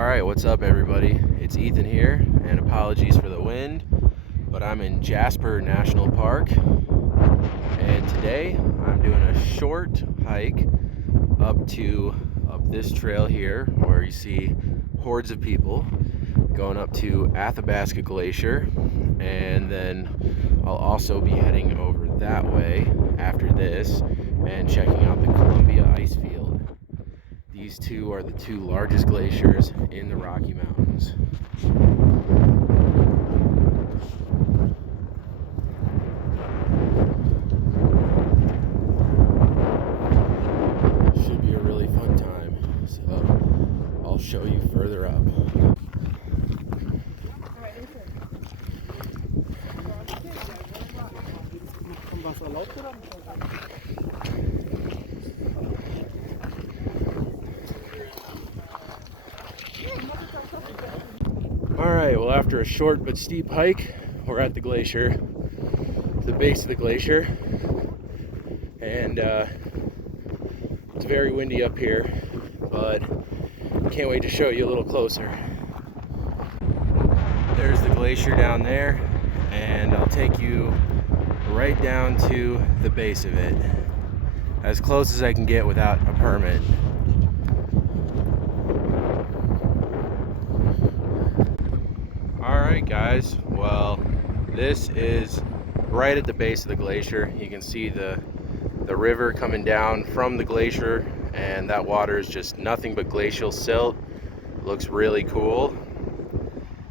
Alright, what's up everybody? It's Ethan here, and apologies for the wind, but I'm in Jasper National Park, and today I'm doing a short hike up this trail here where you see hordes of people going up to Athabasca Glacier, and then I'll also be heading over that way after this and checking out the Columbia ice field. These two are the two largest glaciers in the Rocky Mountains. Should be a really fun time, so I'll show you further up. Alright, well, after a short but steep hike, we're at the glacier, the base of the glacier, and it's very windy up here, but I can't wait to show you a little closer. There's the glacier down there, and I'll take you right down to the base of it, as close as I can get without a permit. Alright guys, well, this is right at the base of the glacier. You can see the river coming down from the glacier, and that water is just nothing but glacial silt. It looks really cool,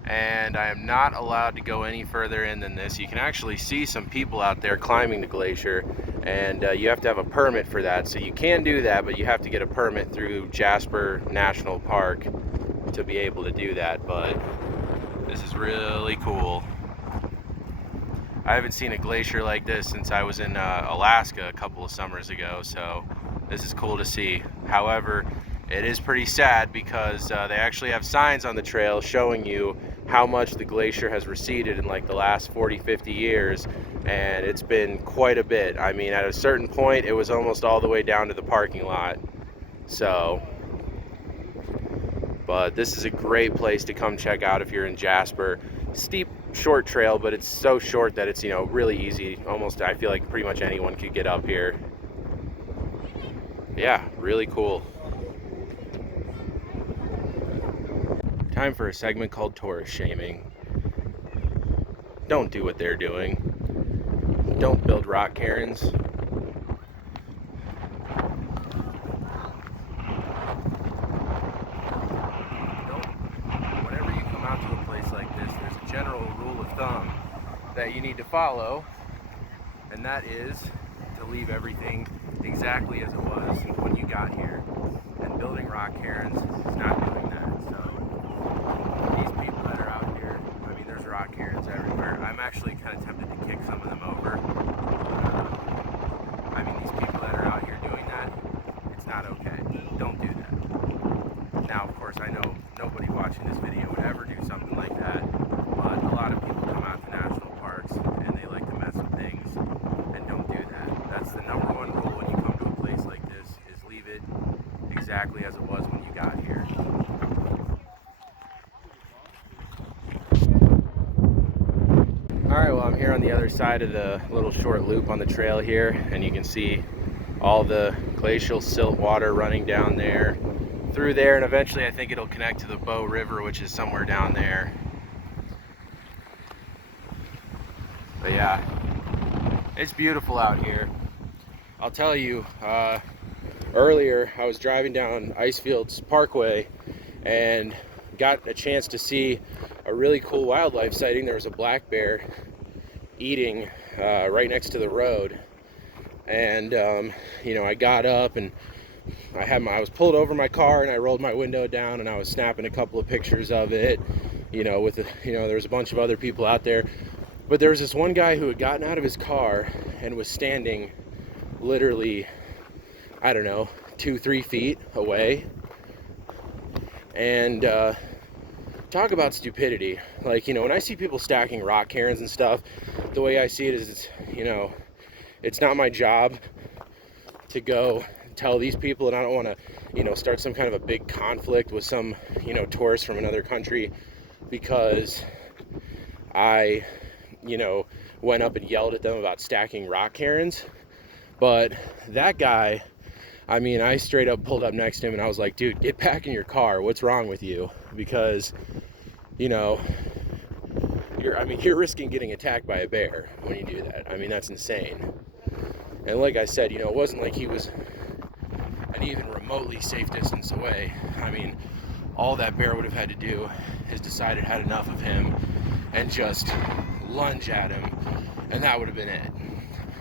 and I am not allowed to go any further in than this. You can actually see some people out there climbing the glacier, and you have to have a permit for that. So you can do that, but you have to get a permit through Jasper National Park to be able to do that. But this is really cool. I haven't seen a glacier like this since I was in Alaska a couple of summers ago, so this is cool to see. However, it is pretty sad because they actually have signs on the trail showing you how much the glacier has receded in like the last 40-50 years, and it's been quite a bit. I mean, at a certain point it was almost all the way down to the parking lot. So, but this is a great place to come check out if you're in Jasper. Steep, short trail, but it's so short that it's, really easy. Almost, I feel like pretty much anyone could get up here. Yeah, really cool. Time for a segment called tourist shaming. Don't do what they're doing. Don't build rock cairns. General rule of thumb that you need to follow, and that is to leave everything exactly as it was when you got here. And building rock cairns is not doing that. So these people that are out here, I mean, there's rock cairns everywhere. I'm actually kind of tempted to kick some of them over. I mean, these people that are out here doing that, it's not okay. Don't do that. Now, of course, I know nobody watching this video would ever do something like that. But a lot of people come out to national parks and they like to mess with things, and don't do that. That's the number one rule when you come to a place like this, is leave it exactly as it was when you got here. Alright, well, I'm here on the other side of the little short loop on the trail here, and you can see all the glacial silt water running down there, through there, and eventually I think it'll connect to the Bow River, which is somewhere down there. But yeah, it's beautiful out here. I'll tell you, earlier I was driving down Icefields Parkway and got a chance to see a really cool wildlife sighting. There was a black bear eating right next to the road, and I got up and I was pulled over my car, and I rolled my window down, and I was snapping a couple of pictures of it. There was a bunch of other people out there. But there was this one guy who had gotten out of his car and was standing literally, I don't know, 2-3 feet away. And talk about stupidity. Like, when I see people stacking rock cairns and stuff, the way I see it is, it's not my job to go tell these people, and I don't want to, you know, start some kind of a big conflict with some, you know, tourists from another country because I, you know, went up and yelled at them about stacking rock cairns. But that guy, I mean, I straight up pulled up next to him and I was like, dude, get back in your car. What's wrong with you? Because, you know, you're risking getting attacked by a bear when you do that. I mean, that's insane. And like I said, you know, it wasn't like he was an even remotely safe distance away. I mean, all that bear would have had to do is decide it had enough of him and just lunge at him, and that would have been it.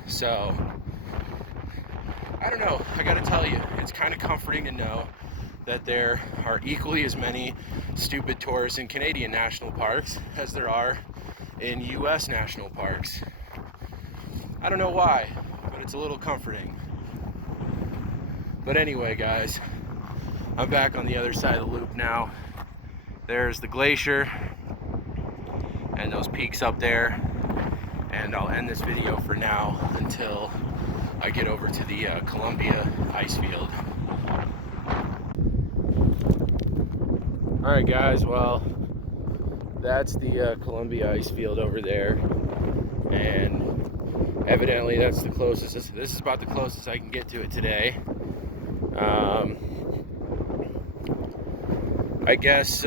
So, I don't know, I gotta tell you, it's kind of comforting to know that there are equally as many stupid tourists in Canadian national parks as there are in US national parks. I don't know why, but it's a little comforting. But anyway, guys, I'm back on the other side of the loop now. There's the glacier and those peaks up there, and I'll end this video for now until I get over to the Columbia ice field. Alright guys, well, that's the Columbia ice field over there, and evidently that's the closest. This is about the closest I can get to it today. I guess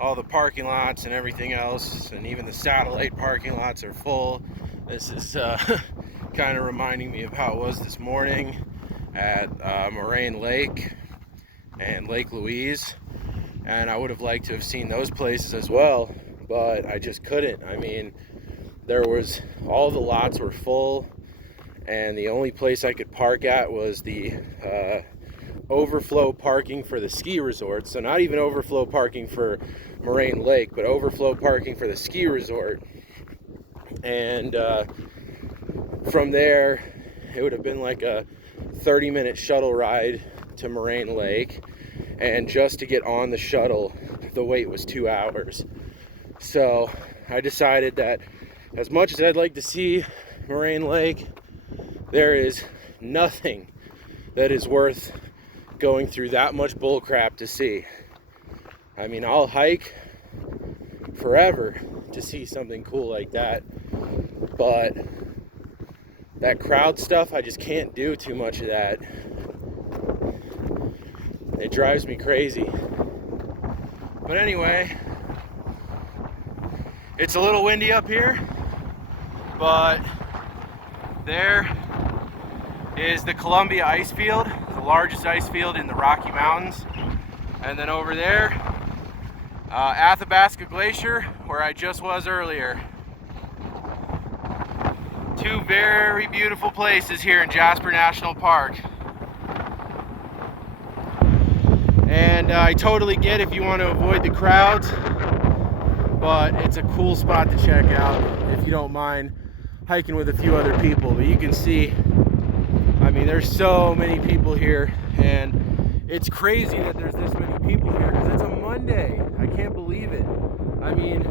all the parking lots and everything else, and even the satellite parking lots, are full. This is kind of reminding me of how it was this morning at Moraine Lake and Lake Louise, and I would have liked to have seen those places as well, but I just couldn't. I mean, all the lots were full, and the only place I could park at was the overflow parking for the ski resort. So not even overflow parking for Moraine Lake, but overflow parking for the ski resort. And from there, it would have been like a 30-minute shuttle ride to Moraine Lake, and just to get on the shuttle, the wait was 2 hours. So I decided that as much as I'd like to see Moraine Lake, there is nothing that is worth going through that much bull crap to see. I mean, I'll hike forever to see something cool like that, but that crowd stuff, I just can't do too much of that. It drives me crazy. But anyway, it's a little windy up here, but there is the Columbia ice field, the largest ice field in the Rocky Mountains. And then over there, Athabasca Glacier, where I just was earlier. Two very beautiful places here in Jasper National Park. And I totally get if you want to avoid the crowds, but it's a cool spot to check out if you don't mind hiking with a few other people. But you can see, I mean, there's so many people here, and it's crazy that there's this many people here because it's a Monday. I can't believe it. I mean,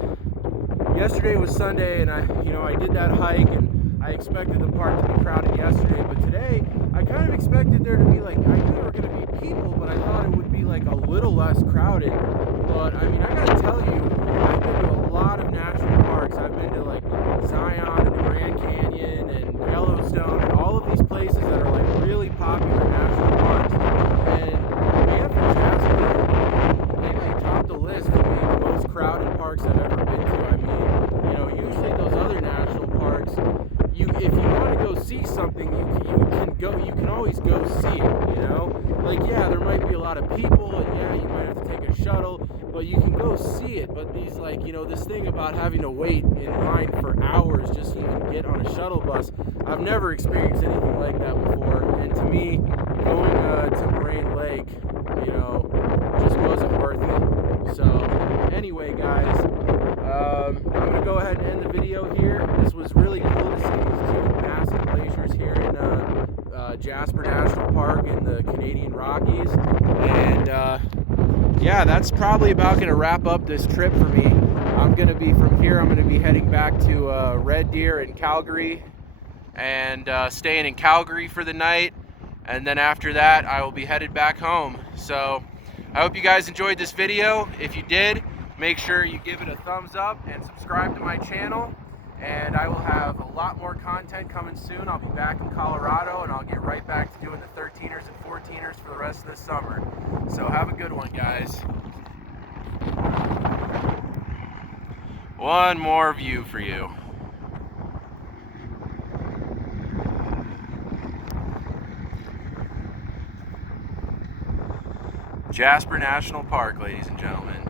yesterday was Sunday, and I did that hike, and I expected the park to be crowded yesterday, but today I kind of expected there to be like, I knew there were going to be people, but I thought it would be like a little less crowded. But I mean, I gotta tell you, I've been to a lot of national parks. I've been to like Zion and the Grand Canyon and Yellowstone and all of these places that are like really popular national parks. And Banff, Jasper, they topped the list for being the most crowded parks I've ever been to. I mean, you know, usually those other national parks, if you want to go see something, you can always go see it, you know? Like, yeah, there might be a lot of people, and yeah, you might have to take a shuttle, but you can go see it. But these, like, you know, this thing about having to wait in line for hours just to even get on a shuttle bus, I've never experienced anything like that before. And to me, going to Moraine Lake, you know, just wasn't worth it. So anyway, guys, I'm going to go ahead and end the video here. This was really cool to see these two massive glaciers here in Jasper National Park in the Canadian Rockies. And yeah, that's probably about going to wrap up this trip for me. I'm going to be heading back to Red Deer in Calgary, and staying in Calgary for the night. and then after that I will be headed back home. So I hope you guys enjoyed this video. If you did, make sure you give it a thumbs up and subscribe to my channel, and I will have a lot more content coming soon. I'll be back in Colorado, and I'll get right back to doing the 13ers and 14ers for the rest of the summer. So have a good one, guys. One more view for you. Jasper National Park, ladies and gentlemen.